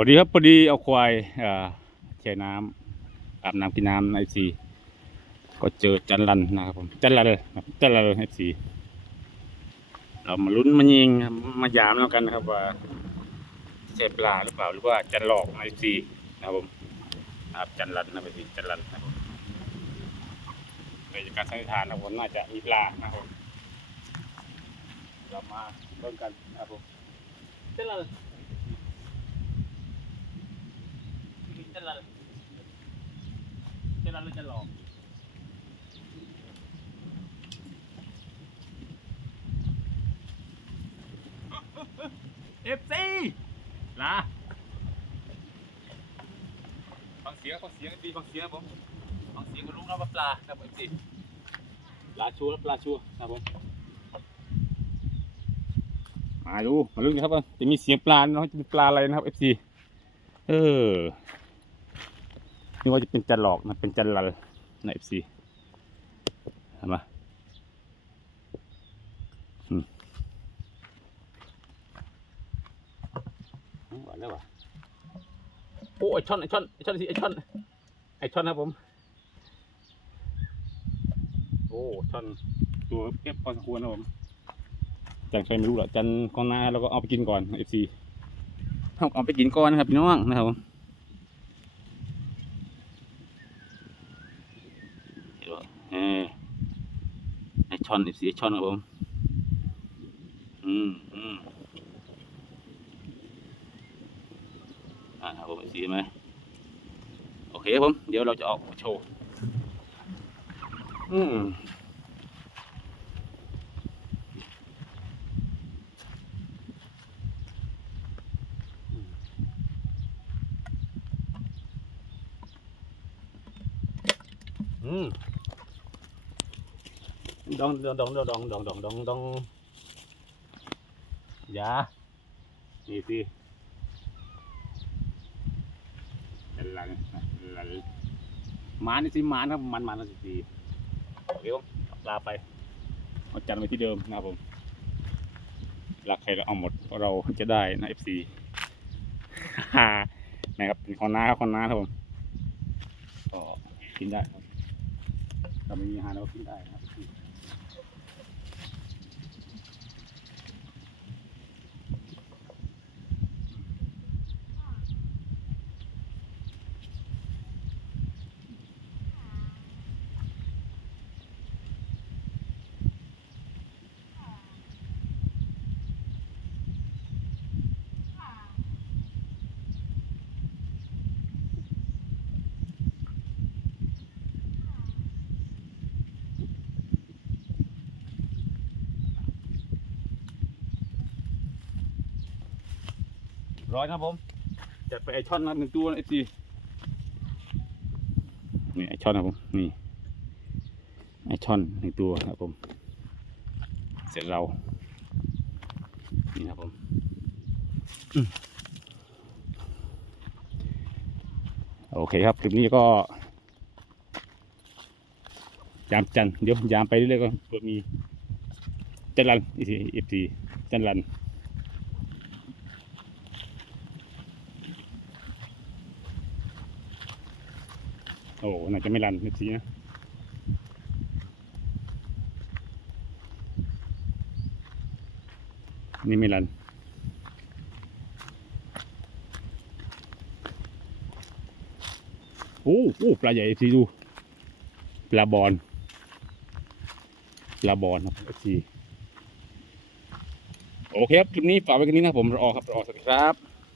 อดีครับพอดีเอาควายแช่น้ำอาบน้ำกินน้ำไอซีก็เจอจันรันนะครับผมจันรันครับจันรันไอซีเรามาลุ้นมายิงมายามแล้วกันนะครับว่าใช่ปลาหรือเปล่าหรือว่าจันหลอกไอซีนะครับผมนะครับจันรันนะไอซีจันรันนะครับผมโดยจากการสันนิษฐานนะผมน่าจะมีปลานะครับผมเรามาเบิ่งกันนะครับผมจันรัน จะละ จะละหรือจะหลอกเอฟซีลาฟังเสียงฟังเสียงดีฟังเสียงผมฟังเสียงก็รู้นะว่าปลาครับเอฟซีปลาชัวร์ปลาชัวร์ครับผมมาดูมาลุ้นกันครับว่าจะมีเสียงปลาเนาะจะเป็นปลาอะไรนะครับเอฟซีเออ นี่ว่าจะเป็นจันหลอกนะเป็นจันลันในเอฟซีเห็นไหมอืมหวานแล้วว่ะโอ้ไอช่อนไอช่อนไอช่อนสิไอช่อนไอช่อนนะผม โอ้ช่อนตัวเก็บพอสมควรนะผมจังใครไม่รู้หรอกจันกองหน้าเราก็เอาไปกินก่อนเอฟซีเอาไปกินก่อนนะครับพี่น้องนะครับผม เออไอช่อนไอสีช่อนครับผม อืมอืมอ่าครับผมไอสีไหมโอเคครับผม เดี๋ยวเราจะออกโชว์อืมอืม ดองดองดองดองดองดองดองดององยานี่สิเป็นลันลันหมานี่สิหมานครับมันมันนะสิสิเดี๋ยวลาไปเอาจันไว้ที่เดิมนะครับผมรักใครเราเอาหมดเพราะเราจะได้นะเอฟซีนะครับเป็นคนน้าครับคนน้าครับผมก็กินได้ครับถ้าไม่มีอาหารเรากินได้นะครับ ร้อยครับผมจัดไปไอช่อนนะหนึ่งตัวเอซีนี่ไอช่อนครับผมนี่ไอช่อนหนึ่งตัวครับผม เสร็จเรานี่ครับผมโอเคครับคลิปนี้ก็ ยามจันเดี๋ยวยามไปเรื่อยๆก็มีจันรันอีทีเอฟซีจันรัน โอ้น่าจะไม่รันนิดทีนะนี่ไม่รันโอ้โอ้ปลาใหญ่สิดูปลาบอลปลาบอลครับสีโอเคครับ คลิปนี้ฝากไว้กันนี้นะผมรอครับรอสวัสดีครับ